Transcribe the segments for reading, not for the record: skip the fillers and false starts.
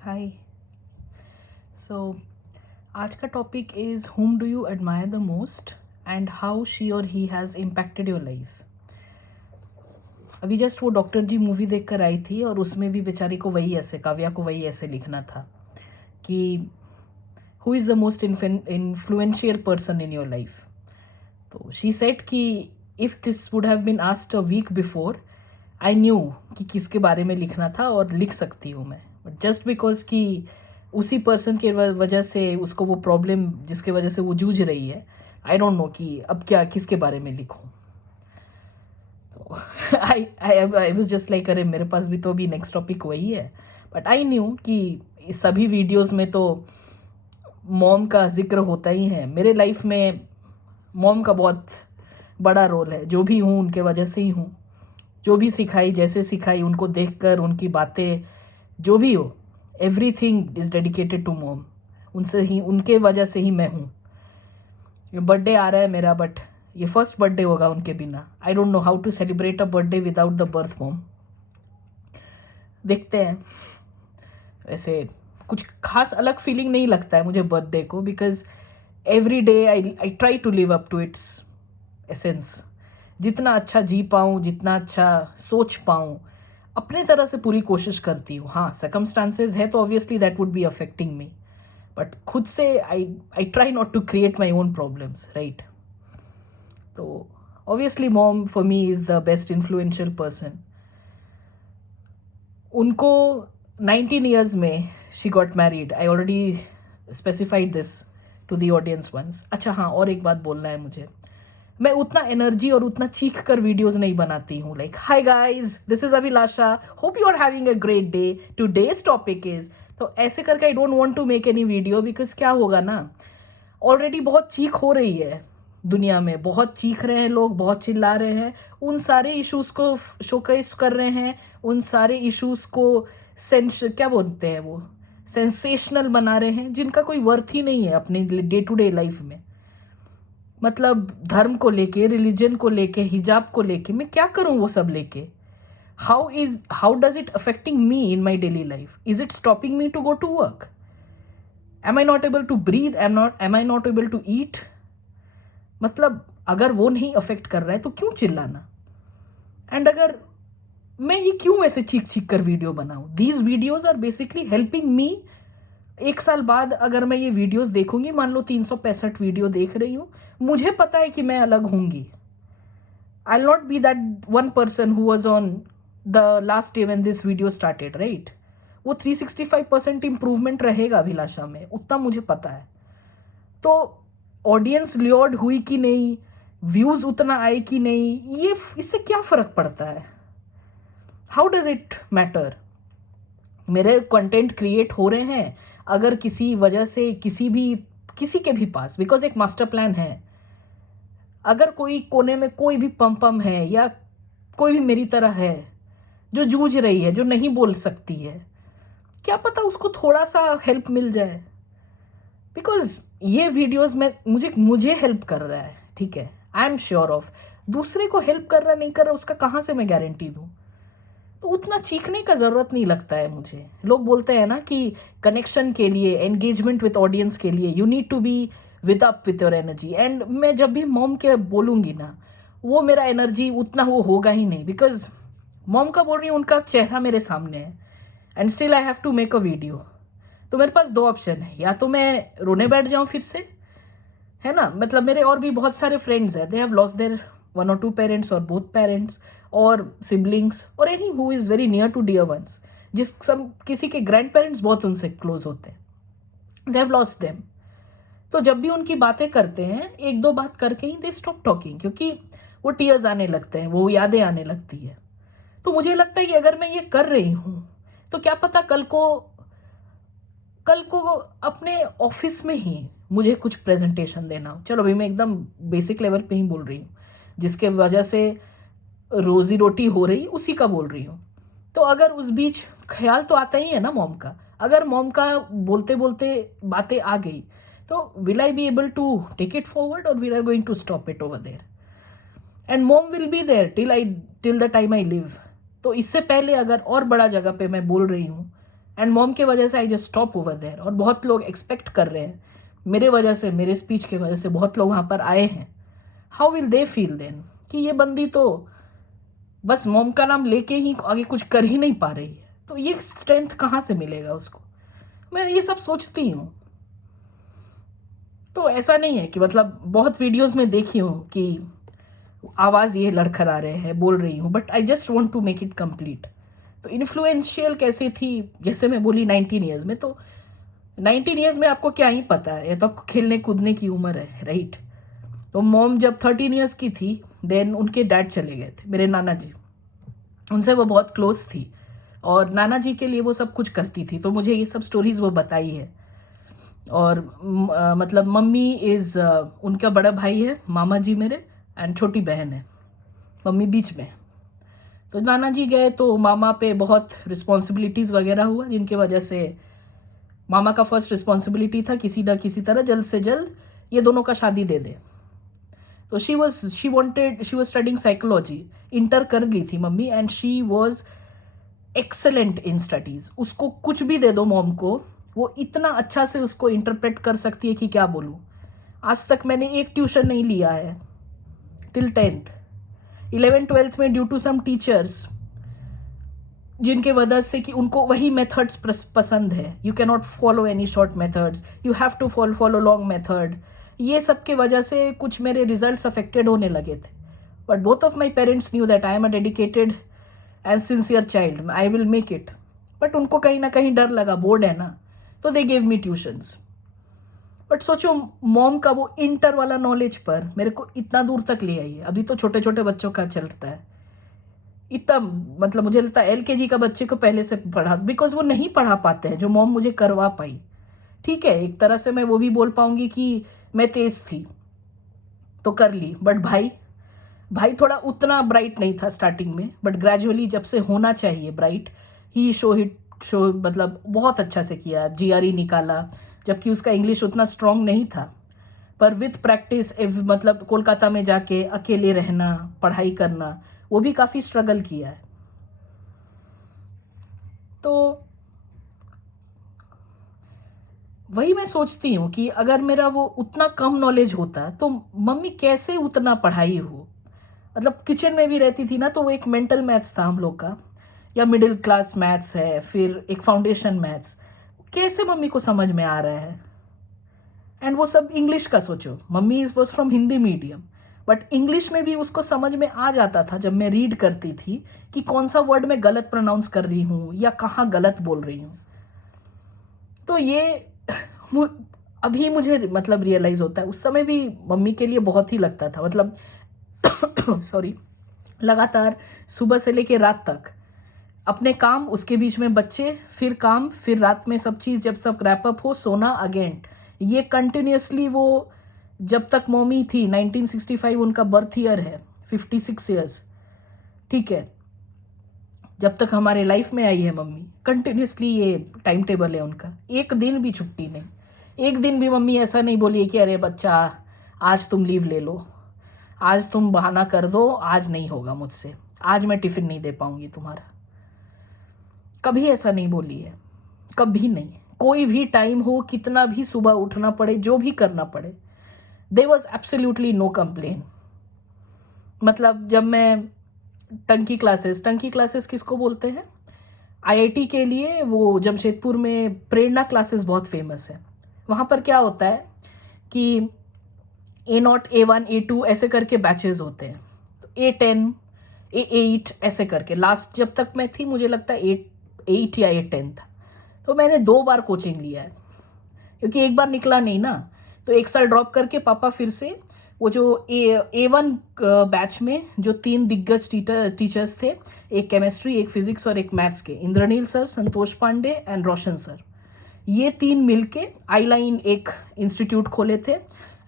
हाय। So आज का topic is whom do you admire the most and how she or he has impacted your life. अभी just वो doctor G movie देख कर आई थी और उसमें भी बेचारी को वही ऐसे, काव्या को वही ऐसे लिखना था कि who is the most influential person in your life. तो शी सेड कि if this would have been asked a week before I knew कि किसके बारे में लिखना था और लिख सकती हूँ मैं, बट जस्ट बिकॉज कि उसी पर्सन के वजह से उसको वो प्रॉब्लम जिसके वजह से वो जूझ रही है, आई डोंट नो कि अब क्या किसके बारे में लिखूँ। तो आई वाज जस्ट लाइक अरे मेरे पास भी तो अभी नेक्स्ट टॉपिक वही है, बट आई न्यू कि इस सभी वीडियोस में तो मॉम का जिक्र होता ही है। मेरे लाइफ में मॉम का बहुत बड़ा रोल है। जो भी हूँ उनके वजह से ही हूँ। जो भी सिखाई, जैसे सिखाई, उनको देखकर, उनकी बातें, जो भी हो, everything is dedicated to mom. उनसे ही, उनके वजह से ही मैं हूँ। ये बर्थडे आ रहा है मेरा, बट ये फर्स्ट बर्थडे होगा उनके बिना। I don't know how to celebrate a birthday without the birth mom. देखते हैं। वैसे कुछ खास अलग फीलिंग नहीं लगता है मुझे बर्थडे को, because every day I try to live up to its essence. जितना अच्छा जी पाऊँ, जितना अच्छा सोच पाऊँ, अपने तरह से पूरी कोशिश करती हूँ। हाँ, सर्कमस्टांसेस है तो obviously that would be affecting me, but खुद से I try not to create my own problems, right. तो obviously mom for me is the best influential person. उनको 19 ईयर्स में she got married. I already specified this to the audience once. अच्छा हाँ, और एक बात बोलना है मुझे। मैं उतना एनर्जी और उतना चीख कर वीडियोस नहीं बनाती हूँ। Like hi guys, this is Abhilasha, hope you are having a great day, today's topic is. तो ऐसे करके I don't want to make any video, because क्या होगा ना, ऑलरेडी बहुत चीख हो रही है दुनिया में। बहुत चीख रहे हैं लोग, बहुत चिल्ला रहे हैं, उन सारे इश्यूज को शोकेस कर रहे हैं, उन सारे इश्यूज को क्या बोलते हैं वो, सेंसेशनल बना रहे हैं, जिनका कोई वर्थ ही नहीं है अपने डे टू डे लाइफ में। मतलब धर्म को लेके, रिलीजन को लेके, हिजाब को लेके मैं क्या करूं वो सब लेके? How does it affecting me in my daily life? Is it stopping me to go to work? Am I not able to breathe? Am I not able to eat? मतलब अगर वो नहीं अफेक्ट कर रहा है तो क्यों चिल्लाना? एंड अगर मैं ये क्यों ऐसे चीख चीख कर वीडियो बनाऊं? These videos are basically helping me. एक साल बाद अगर मैं ये वीडियोस देखूंगी, मान लो 365 वीडियो देख रही हूँ, मुझे पता है कि मैं अलग होंगी। I'll not be that one person who was on the last day when this video started, right? वो 365% इम्प्रूवमेंट रहेगा अभिलाषा में, उतना मुझे पता है। तो ऑडियंस ल्योर्ड हुई कि नहीं, व्यूज उतना आए कि नहीं, ये इससे क्या फर्क पड़ता है? How does it matter? मेरे कंटेंट क्रिएट हो रहे हैं, अगर किसी वजह से किसी के भी पास, बिकॉज एक मास्टर प्लान है, अगर कोई कोने में कोई भी पम है या कोई भी मेरी तरह है जो जूझ रही है, जो नहीं बोल सकती है, क्या पता उसको थोड़ा सा हेल्प मिल जाए। बिकॉज ये वीडियोस में मुझे हेल्प कर रहा है, ठीक है, आई एम श्योर ऑफ। दूसरे को हेल्प कर रहा नहीं कर रहा उसका कहाँ से मैं गारंटी दूँ? तो उतना चीखने का ज़रूरत नहीं लगता है मुझे। लोग बोलते हैं ना कि कनेक्शन के लिए, एंगेजमेंट विथ ऑडियंस के लिए you need to be with up with your energy. And मैं जब भी मॉम के बोलूँगी ना, वो मेरा एनर्जी उतना वो होगा ही नहीं, बिकॉज मॉम का बोल रही हूँ, उनका चेहरा मेरे सामने है, and still I have to make a video. तो मेरे पास दो ऑप्शन है, या तो मैं रोने बैठ जाऊँ फिर से, है ना। मतलब मेरे और भी बहुत सारे फ्रेंड्स हैं, they have lost their one और टू पेरेंट्स और बोथ पेरेंट्स और सिबलिंग्स और any who is very near to dear ones, किसी के ग्रैंड पेरेंट्स बहुत उनसे क्लोज होते हैं, दे हैव लॉस्ट देम। तो जब भी उनकी बातें करते हैं, एक दो बात करके ही दे स्टॉप टॉकिंग, क्योंकि वो टीयर्स आने लगते हैं, वो यादें आने लगती है। तो मुझे लगता है कि अगर मैं ये कर रही हूँ तो क्या पता कल को अपने ऑफिस में ही मुझे कुछ प्रेजेंटेशन देना हो। चलो भाई, मैं एकदम बेसिक लेवल पे ही बोल रही हूँ, जिसके वजह से रोजी रोटी हो रही उसी का बोल रही हूँ। तो अगर उस बीच ख्याल तो आता ही है ना मॉम का, अगर मॉम का बोलते बोलते बातें आ गई, तो will I be able to take it forward और we are going to stop it over there? And mom will be there till the time I live. तो इससे पहले अगर और बड़ा जगह पे मैं बोल रही हूँ एंड मॉम के वजह से I just stop over there. और बहुत लोग एक्सपेक्ट कर रहे हैं मेरे वजह से, मेरे स्पीच के वजह से बहुत लोग वहाँ पर आए हैं। How will they feel then कि ये बंदी तो बस मॉम का नाम लेके ही आगे कुछ कर ही नहीं पा रही है, तो ये स्ट्रेंथ कहाँ से मिलेगा उसको। मैं ये सब सोचती हूँ। तो ऐसा नहीं है कि मतलब बहुत वीडियोस में देखी हूँ कि आवाज़ ये लड़खड़ा रहे हैं, बोल रही हूँ, but I just want to make it complete. तो इन्फ्लुएंशियल कैसे थी, जैसे मैं बोली 19 ईयर्स में, तो 19 ईयर्स में आपको क्या ही पता है, ये तो आपको खेलने कूदने की उम्र है, राइट। तो मॉम जब 13 ईयर्स की थी देन उनके डैड चले गए थे, मेरे नाना जी। उनसे वो बहुत क्लोज थी और नाना जी के लिए वो सब कुछ करती थी, तो मुझे ये सब स्टोरीज वो बताई है। और मतलब मम्मी इज़ उनका बड़ा भाई है मामा जी मेरे, एंड छोटी बहन है, मम्मी बीच में। तो नाना जी गए तो मामा पे बहुत रिस्पॉन्सिबिलिटीज़ वगैरह हुआ, जिनके वजह से मामा का फर्स्ट रिस्पॉन्सिबिलिटी था किसी ना किसी तरह जल्द से जल्द ये दोनों का शादी दे दे। तो she was studying psychology, inter कर ली थी mummy, and she was excellent in studies. उसको कुछ भी दे दो मॉम को, वो इतना अच्छा से उसको इंटरप्रेट कर सकती है कि क्या बोलूँ। आज तक मैंने एक ट्यूशन नहीं लिया है टिल 10th। 11th-12th में ड्यू टू सम टीचर्स जिनके वजह से कि उनको वही मेथड्स पसंद है, you can not follow any short methods, you have to follow long method, ये सब के वजह से कुछ मेरे रिजल्ट्स अफेक्टेड होने लगे थे। But both of my parents knew that I am a dedicated and sincere child, I will make it. But उनको कहीं ना कहीं डर लगा, बोर्ड है ना, तो they gave me tuitions. But सोचो मॉम का वो इंटर वाला नॉलेज पर मेरे को इतना दूर तक ले आई है। अभी तो छोटे छोटे बच्चों का चलता है इतना, मतलब मुझे लगता है LKG का बच्चे को पहले से पढ़ा, बिकॉज वो नहीं पढ़ा पाते हैं जो मॉम मुझे करवा पाई। ठीक है, एक तरह से मैं वो भी बोल पाऊंगी कि मैं तेज थी तो कर ली। बट भाई थोड़ा उतना ब्राइट नहीं था स्टार्टिंग में, बट ग्रेजुअली जब से होना चाहिए ब्राइट, ही शो मतलब बहुत अच्छा से किया, GRE निकाला, जबकि उसका इंग्लिश उतना स्ट्रांग नहीं था। पर विथ प्रैक्टिस मतलब कोलकाता में जाके अकेले रहना, पढ़ाई करना, वो भी काफ़ी स्ट्रगल किया है। तो वही मैं सोचती हूँ कि अगर मेरा वो उतना कम नॉलेज होता तो मम्मी कैसे उतना पढ़ाई हो। मतलब किचन में भी रहती थी ना, तो वो एक मेंटल मैथ्स था हम लोग का, या मिडिल क्लास मैथ्स है, फिर एक फाउंडेशन मैथ्स, कैसे मम्मी को समझ में आ रहा है। एंड वो सब इंग्लिश का सोचो, mummy was from Hindi medium, but English में भी उसको समझ में आ जाता था जब मैं रीड करती थी कि कौन सा वर्ड मैं गलत प्रोनाउंस कर रही हूँ या कहाँ गलत बोल रही हूँ। तो ये अभी मुझे मतलब रियलाइज़ होता है, उस समय भी मम्मी के लिए बहुत ही लगता था। मतलब सॉरी, लगातार सुबह से लेके रात तक अपने काम, उसके बीच में बच्चे, फिर काम, फिर रात में सब चीज़ जब सब रैप अप हो, सोना अगेन, ये कंटिन्यूसली वो जब तक मम्मी थी। 1965 उनका बर्थ ईयर है, 56 ईयर्स, ठीक है, जब तक हमारे लाइफ में आई है मम्मी, कंटिन्यूसली ये टाइम टेबल है उनका, एक दिन भी छुट्टी नहीं। एक दिन भी मम्मी ऐसा नहीं बोली कि अरे बच्चा आज तुम लीव ले लो, आज तुम बहाना कर दो, आज नहीं होगा मुझसे, आज मैं टिफिन नहीं दे पाऊंगी तुम्हारा। कभी ऐसा नहीं बोली है, कभी नहीं। कोई भी टाइम हो, कितना भी सुबह उठना पड़े, जो भी करना पड़े, there was absolutely no complain. मतलब जब मैं टंकी क्लासेस किसको बोलते हैं, IIT के लिए वो जमशेदपुर में प्रेरणा क्लासेस बहुत फेमस है। वहाँ पर क्या होता है कि A0, A1, A2 ऐसे करके बैचेस होते हैं, तो A10, A8 ऐसे करके। लास्ट जब तक मैं थी मुझे लगता है 8 या 8-10 था। तो मैंने 2 बार कोचिंग लिया है, क्योंकि एक बार निकला नहीं ना, तो एक साल ड्रॉप करके पापा फिर से वो जो A1 बैच में जो 3 दिग्गज टीचर्स थे, एक केमिस्ट्री, एक फिजिक्स और एक मैथ्स के, Indraneel sir, Santosh Pandey and Roshan sir, ये 3 मिलके आईलाइन एक इंस्टीट्यूट खोले थे।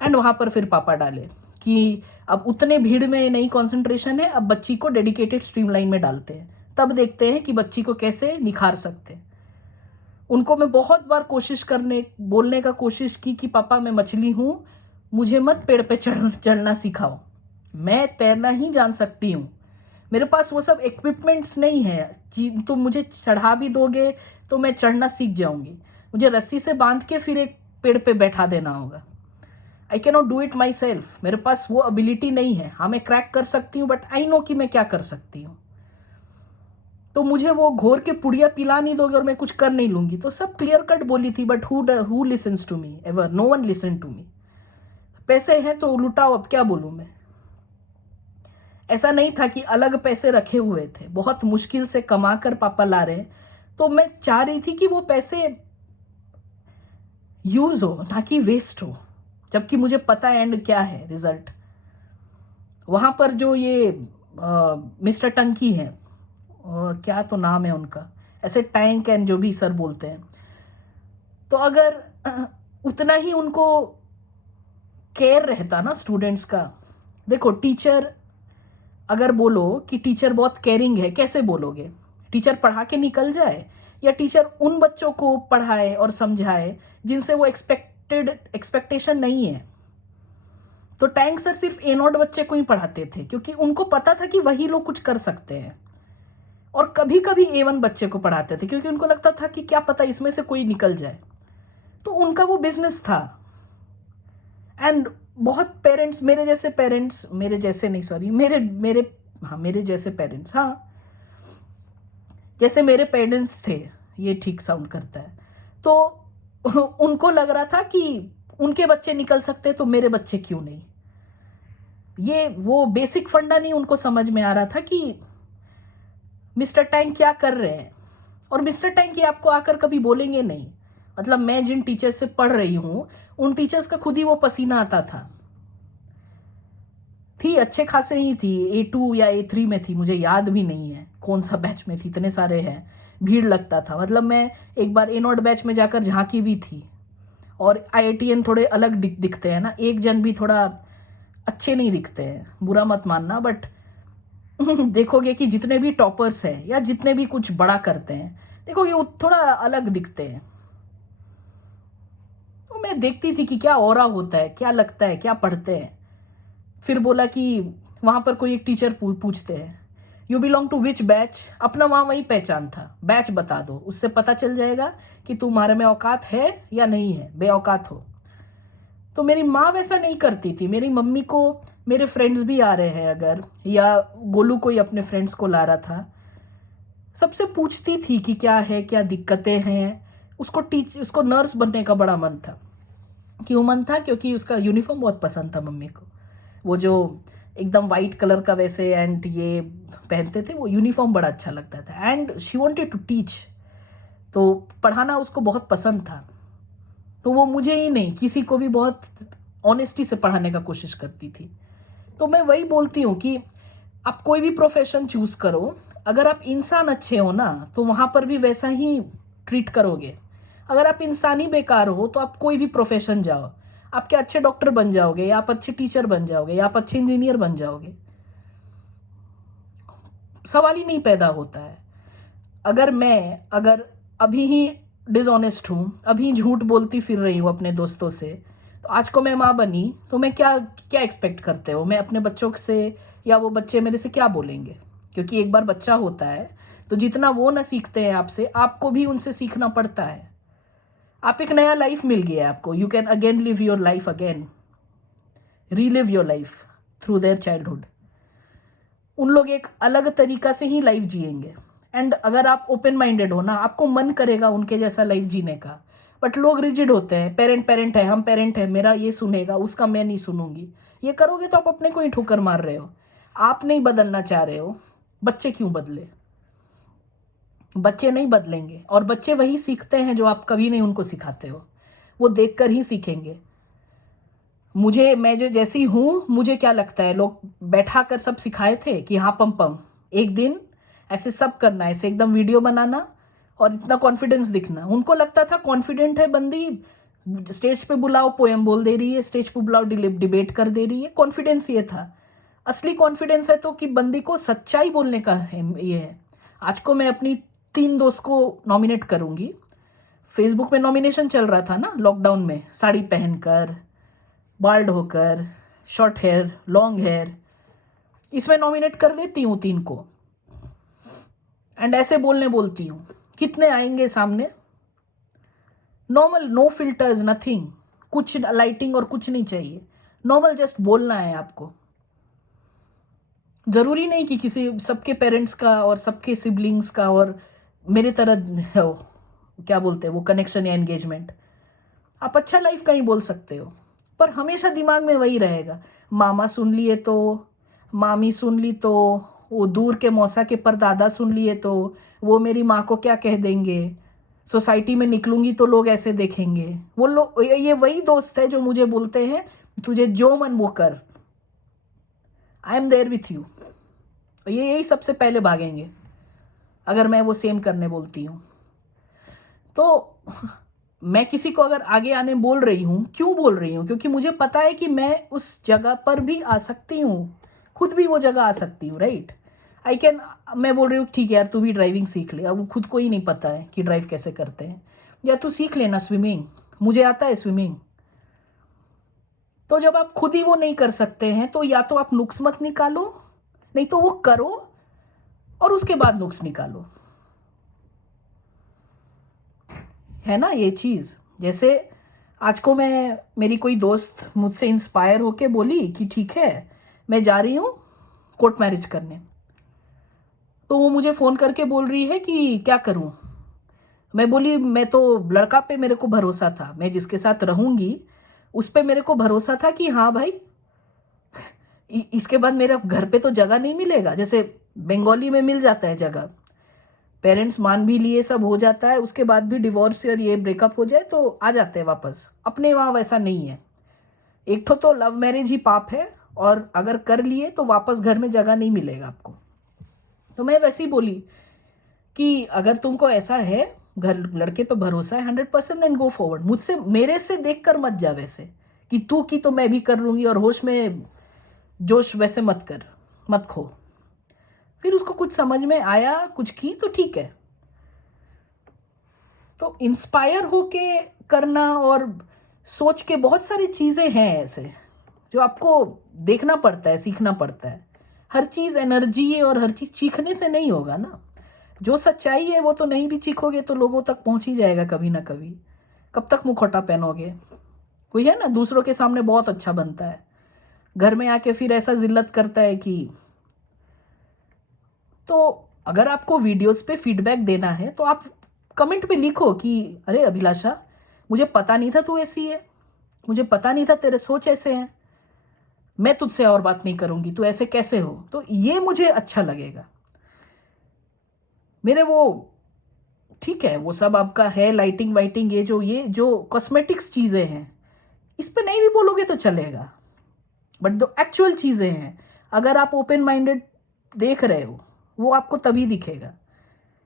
एंड वहाँ पर फिर पापा डाले कि अब उतने भीड़ में नहीं कंसंट्रेशन है, अब बच्ची को डेडिकेटेड स्ट्रीमलाइन में डालते हैं, तब देखते हैं कि बच्ची को कैसे निखार सकते हैं। उनको मैं बहुत बार बोलने का कोशिश की कि पापा मैं मछली हूँ, मुझे मत पेड़ पे चढ़ना सिखाओ, मैं तैरना ही जान सकती हूँ, मेरे पास वो सब इक्विपमेंट्स नहीं है। तुम मुझे चढ़ा भी दोगे तो मैं चढ़ना सीख जाऊंगी। मुझे रस्सी से बांध के फिर एक पेड़ पे बैठा देना होगा। I can not do it my self, मेरे पास वो एबिलिटी नहीं है। हाँ मैं क्रैक कर सकती हूँ, बट आई नो कि मैं क्या कर सकती हूँ। तो मुझे वो घोर के पुड़िया पिला नहीं दोगे और मैं कुछ कर नहीं लूंगी। तो सब क्लियर कट बोली थी, but who listens to me ever, no one listen to me. पैसे हैं तो लुटाओ, अब क्या बोलूं मैं। ऐसा नहीं था कि अलग पैसे रखे हुए थे, बहुत मुश्किल से कमा कर पापा ला रहे हैं। तो मैं चाह रही थी कि वो पैसे यूज हो, ना कि वेस्ट हो, जबकि मुझे पता है एंड क्या है रिजल्ट। वहां पर जो ये मिस्टर टंकी है, क्या तो नाम है उनका, ऐसे टैंक एंड जो भी सर बोलते हैं, तो अगर उतना ही उनको केयर रहता ना स्टूडेंट्स का। देखो टीचर, अगर बोलो कि टीचर बहुत केयरिंग है, कैसे बोलोगे? टीचर पढ़ा के निकल जाए, या टीचर उन बच्चों को पढ़ाए और समझाए जिनसे वो एक्सपेक्टेशन नहीं है। तो टैंक सर सिर्फ A0 बच्चे को ही पढ़ाते थे, क्योंकि उनको पता था कि वही लोग कुछ कर सकते हैं। और कभी कभी A1 बच्चे को पढ़ाते थे, क्योंकि उनको लगता था कि क्या पता इसमें से कोई निकल जाए। तो उनका वो बिजनेस था। एंड बहुत पेरेंट्स, मेरे जैसे पेरेंट्स, मेरे जैसे नहीं सॉरी मेरे मेरे हाँ मेरे जैसे पेरेंट्स, हाँ जैसे मेरे पेरेंट्स थे, ये ठीक साउंड करता है। तो उनको लग रहा था कि उनके बच्चे निकल सकते तो मेरे बच्चे क्यों नहीं। ये वो बेसिक फंडा नहीं उनको समझ में आ रहा था कि मिस्टर टैंक क्या कर रहे हैं। और मिस्टर टैंक ये आपको आकर कभी बोलेंगे नहीं। मतलब मैं जिन टीचर्स से पढ़ रही हूँ, उन टीचर्स का खुद ही वो पसीना आता था। थी अच्छे खासे ही थी, A2 या A3 में थी, मुझे याद भी नहीं है कौन सा बैच में थी, इतने सारे हैं, भीड़ लगता था। मतलब मैं एक बार A0 बैच में जाकर झांकी भी थी। और IITN थोड़े अलग दिखते हैं ना, एक जन भी थोड़ा अच्छे नहीं दिखते हैं, बुरा मत मानना, बट देखोगे कि जितने भी टॉपर्स हैं या जितने भी कुछ बड़ा करते हैं, देखोगे वो थोड़ा अलग दिखते हैं। तो मैं देखती थी कि क्या ऑरा होता है, क्या लगता है, क्या पढ़ते हैं। फिर बोला कि वहाँ पर कोई एक टीचर पूछते हैं, you belong to which batch. अपना वहाँ वही पहचान था, बैच बता दो, उससे पता चल जाएगा कि तुम्हारे में औकात है या नहीं है, बेऔकात हो। तो मेरी माँ वैसा नहीं करती थी। मेरी मम्मी को मेरे फ्रेंड्स भी आ रहे हैं अगर, या गोलू कोई अपने फ्रेंड्स को ला रहा था, सबसे पूछती थी कि क्या है, क्या दिक्कतें हैं। उसको नर्स बनने का बड़ा मन था। क्यों मन था? क्योंकि उसका यूनिफॉर्म बहुत पसंद था मम्मी को। वो जो एकदम वाइट कलर का वैसे एंड ये पहनते थे, वो यूनिफॉर्म बड़ा अच्छा लगता था। And she wanted to teach, तो पढ़ाना उसको बहुत पसंद था। तो वो मुझे ही नहीं, किसी को भी बहुत ऑनेस्टी से पढ़ाने का कोशिश करती थी। तो मैं वही बोलती हूँ कि आप कोई भी प्रोफेशन चूज करो, अगर आप इंसान अच्छे हो ना, तो वहाँ पर भी वैसा ही ट्रीट करोगे। अगर आप इंसानी बेकार हो तो आप कोई भी प्रोफेशन जाओ, आप क्या अच्छे डॉक्टर बन जाओगे, या आप अच्छे टीचर बन जाओगे, या आप अच्छे इंजीनियर बन जाओगे, सवाल ही नहीं पैदा होता है। अगर अभी ही डिसऑनेस्ट हूँ, अभी झूठ बोलती फिर रही हूँ अपने दोस्तों से, तो आज को मैं माँ बनी तो मैं क्या क्या एक्सपेक्ट करते हो? मैं अपने बच्चों से, या वो बच्चे मेरे से क्या बोलेंगे? क्योंकि एक बार बच्चा होता है तो जितना वो ना सीखते हैं आपसे, आपको भी उनसे सीखना पड़ता है। आप एक नया लाइफ मिल गया है आपको, you can again live your life, again relive your life through their childhood. उन लोग एक अलग तरीका से ही लाइफ जिएंगे। एंड अगर आप ओपन माइंडेड हो ना, आपको मन करेगा उनके जैसा लाइफ जीने का। बट लोग रिजिड होते हैं, पेरेंट है, हम पेरेंट है, मेरा ये सुनेगा, उसका मैं नहीं सुनूंगी। ये करोगे तो आप अपने को ही ठोकर मार रहे हो। आप नहीं बदलना चाह रहे हो, बच्चे क्यों बदले? बच्चे नहीं बदलेंगे, और बच्चे वही सीखते हैं जो आप कभी नहीं उनको सिखाते हो। वो देखकर ही सीखेंगे। मैं जो जैसी हूँ, मुझे क्या लगता है, लोग बैठा कर सब सिखाए थे कि हाँ पम पम, एक दिन ऐसे सब करना, ऐसे एकदम वीडियो बनाना और इतना कॉन्फिडेंस दिखना। उनको लगता था कॉन्फिडेंट है बंदी, स्टेज पे बुलाओ पोएम बोल दे रही है, स्टेज पे बुलाओ डिबेट कर दे रही है। कॉन्फिडेंस ये था। असली कॉन्फिडेंस है तो कि बंदी को सच्चाई बोलने का है, ये है। आज को मैं अपनी 3 दोस्त को नॉमिनेट करूंगी। फेसबुक में नॉमिनेशन चल रहा था ना लॉकडाउन में, साड़ी पहनकर, बाल्ड होकर, शॉर्ट हेयर, लॉन्ग हेयर, इसमें नॉमिनेट कर देती हूँ 3 को। एंड ऐसे बोलती हूँ कितने आएंगे सामने, नॉर्मल, नो फिल्टर्स, नथिंग, कुछ लाइटिंग और कुछ नहीं चाहिए, नॉर्मल जस्ट बोलना है आपको। जरूरी नहीं कि किसी, सबके पेरेंट्स का और सबके सिबलिंग्स का और मेरे तरह क्या बोलते हैं वो कनेक्शन या एंगेजमेंट। आप अच्छा लाइफ का ही बोल सकते हो, पर हमेशा दिमाग में वही रहेगा, मामा सुन लिए तो, मामी सुन ली तो, वो दूर के मौसा के परदादा सुन लिए तो, वो मेरी माँ को क्या कह देंगे, सोसाइटी में निकलूंगी तो लोग ऐसे देखेंगे। वो लोग, ये वही दोस्त है जो मुझे बोलते हैं तुझे जो मन वो कर, I am there with you. ये यही सबसे पहले भागेंगे अगर मैं वो सेम करने बोलती हूँ। तो मैं किसी को अगर आगे आने बोल रही हूँ, क्यों बोल रही हूँ, क्योंकि मुझे पता है कि मैं उस जगह पर भी आ सकती हूँ, खुद भी वो जगह आ सकती हूँ, राइट। आई कैन, मैं बोल रही हूँ ठीक है यार तू भी ड्राइविंग सीख ले, अब खुद को ही नहीं पता है कि ड्राइव कैसे करते हैं, या तू सीख लेना स्विमिंग, मुझे आता है स्विमिंग। तो जब आप खुद ही वो नहीं कर सकते हैं तो या तो आप नुक्स मत निकालो, नहीं तो वो करो और उसके बाद नुक्स निकालो, है ना ये चीज़। जैसे आज को मैं, मेरी कोई दोस्त मुझसे इंस्पायर होके बोली कि ठीक है मैं जा रही हूँ कोर्ट मैरिज करने, तो वो मुझे फ़ोन करके बोल रही है कि क्या करूँ। मैं बोली मैं तो, लड़का पे मेरे को भरोसा था, मैं जिसके साथ रहूँगी उस पे मेरे को भरोसा था कि हाँ भाई इसके बाद मेरे घर पे तो जगह नहीं मिलेगा, जैसे बंगाली में मिल जाता है जगह, पेरेंट्स मान भी लिए, सब हो जाता है, उसके बाद भी डिवोर्स और ये ब्रेकअप हो जाए तो आ जाते हैं वापस। अपने वहाँ वैसा नहीं है, एक तो लव मैरिज ही पाप है, और अगर कर लिए तो वापस घर में जगह नहीं मिलेगा आपको। तो मैं वैसे ही बोली कि अगर तुमको ऐसा है, घर लड़के पे भरोसा है 100%, देन गो फॉरवर्ड। मुझसे, मेरे से देख कर मत जा वैसे कि तू की तो मैं भी कर लूँगी, और होश में जोश वैसे मत कर, मत खो। फिर उसको कुछ समझ में आया, कुछ की तो ठीक है। तो इंस्पायर होके करना और सोच के, बहुत सारी चीज़ें हैं ऐसे जो आपको देखना पड़ता है, सीखना पड़ता है। हर चीज़ एनर्जी और हर चीज़ चीखने से नहीं होगा ना, जो सच्चाई है वो तो नहीं भी चीखोगे तो लोगों तक पहुंच ही जाएगा कभी ना कभी। कब तक मुखौटा पहनोगे। कोई है ना दूसरों के सामने बहुत अच्छा बनता है, घर में आके फिर ऐसा जिल्लत करता है कि। तो अगर आपको वीडियोस पे फीडबैक देना है तो आप कमेंट पे लिखो कि अरे अभिलाषा, मुझे पता नहीं था तू ऐसी है, मुझे पता नहीं था तेरे सोच ऐसे हैं, मैं तुझसे और बात नहीं करूंगी, तू ऐसे कैसे हो। तो ये मुझे अच्छा लगेगा। मेरे वो, ठीक है वो सब आपका है, लाइटिंग वाइटिंग, ये जो कॉस्मेटिक्स चीज़ें हैं इस पे नहीं भी बोलोगे तो चलेगा, बट जो एक्चुअल चीज़ें हैं, अगर आप ओपन माइंडेड देख रहे हो वो आपको तभी दिखेगा,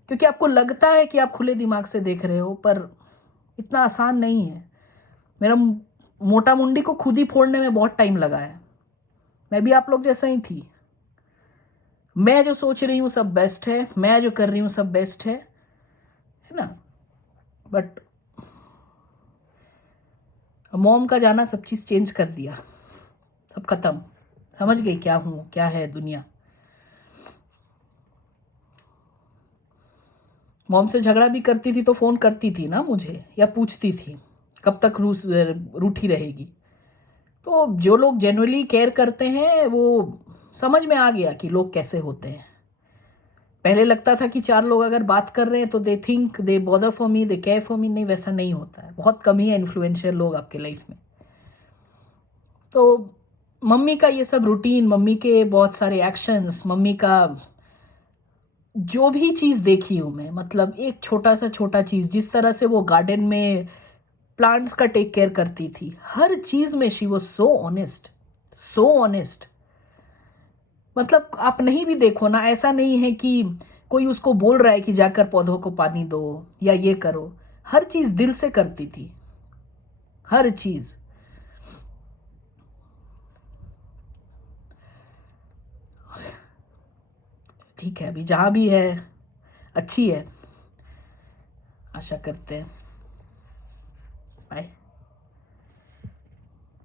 क्योंकि आपको लगता है कि आप खुले दिमाग से देख रहे हो, पर इतना आसान नहीं है। मेरा मोटा मुंडी को खुद ही फोड़ने में बहुत टाइम लगा है, मैं भी आप लोग जैसा ही थी। मैं जो सोच रही हूँ सब बेस्ट है, मैं जो कर रही हूँ सब बेस्ट है ना, बट मॉम का जाना सब चीज़ चेंज कर दिया, सब खत्म, समझ गई क्या हूँ क्या है दुनिया। मॉम से झगड़ा भी करती थी तो फ़ोन करती थी ना मुझे, या पूछती थी कब तक रूठी रहेगी। तो जो लोग जेन्युइनली केयर करते हैं वो समझ में आ गया कि लोग कैसे होते हैं। पहले लगता था कि 4 लोग अगर बात कर रहे हैं तो they think they bother for me, they care for me. नहीं, वैसा नहीं होता है, बहुत कम ही है इन्फ्लुएंशियल लोग आपके लाइफ में। तो मम्मी का ये सब रूटीन, मम्मी के बहुत सारे एक्शंस, मम्मी का जो भी चीज़ देखी हूँ मैं, मतलब एक छोटा सा छोटा चीज़, जिस तरह से वो गार्डन में प्लांट्स का टेक केयर करती थी, हर चीज़ में she was so honest, so honest. मतलब आप नहीं भी देखो ना, ऐसा नहीं है कि कोई उसको बोल रहा है कि जाकर पौधों को पानी दो या ये करो, हर चीज़ दिल से करती थी, हर चीज़। ठीक है, अभी जहाँ भी है अच्छी है, आशा करते हैं। बाय।